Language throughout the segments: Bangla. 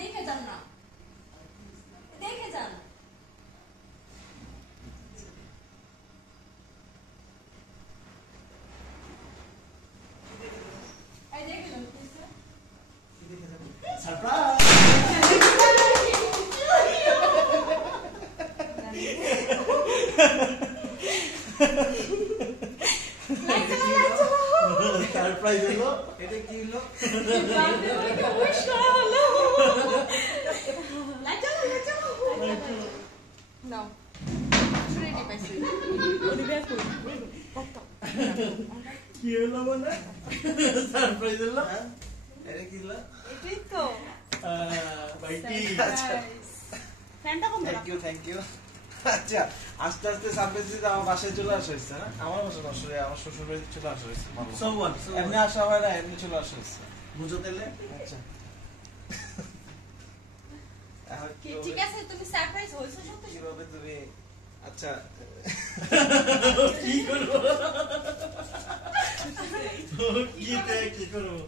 দেখে যান না, দেখে যান। এই দেখে যান সারপ্রাইজ। সারপ্রাইজ হলো, এটা কি হলো? উইশ করা হলো। লাইট জ্বালাও। নাও রেডি পাইছি। ওদি বের কর কত কি হলো মানে? সারপ্রাইজ হলো, এটা কি হলো? এটাই তো বাইটি। ফ্যানটা কম দাও। Thank you. আচ্ছা, আস্তে আস্তে সারপ্রাইজ দিতে আমার বাসায় চলে আসা হয়েছে না? আমার বাসায় আসলে আমার শ্বশুর বাড়িতে চলে আসা হয়েছে। এমনি আসা হয় না, এমনি চলে আসা হয়েছে। বুঝো তাহলে? আচ্ছা। ঠিক আছে, তুমি সারপ্রাইজ হইছো সত্যি? কিভাবে তুমি? আচ্ছা কি করবো? কি করবো?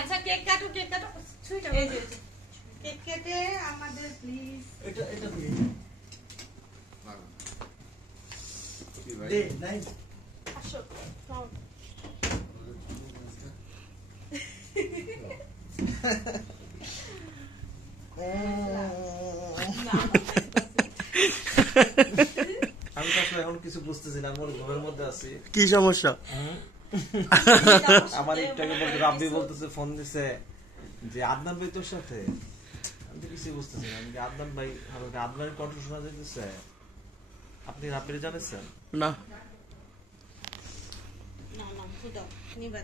আচ্ছা কেক কাটো, কেক কাটো। সুইটা এই যে কেক কেটে আমাদের প্লিজ। এটা দিয়ে কি ভাই? দে নাই। আসো নাও। আমি তো আসলে এখন কিছু বুঝতেছি না, আমার ঘরের মধ্যে আছি। কি সমস্যা? আমার একটু আগে বলতে রাব্বি বলতেছে, ফোন দিছে যে আদনান ভাই তোর সাথে। আমি তো কিছু বুঝতেছি না। আমি কি আদনান ভাই, আদনানের কণ্ঠ শোনা যাইতেছে? আপনি রাব্বিরে জানেন? না না না, ফুটাও নিবা।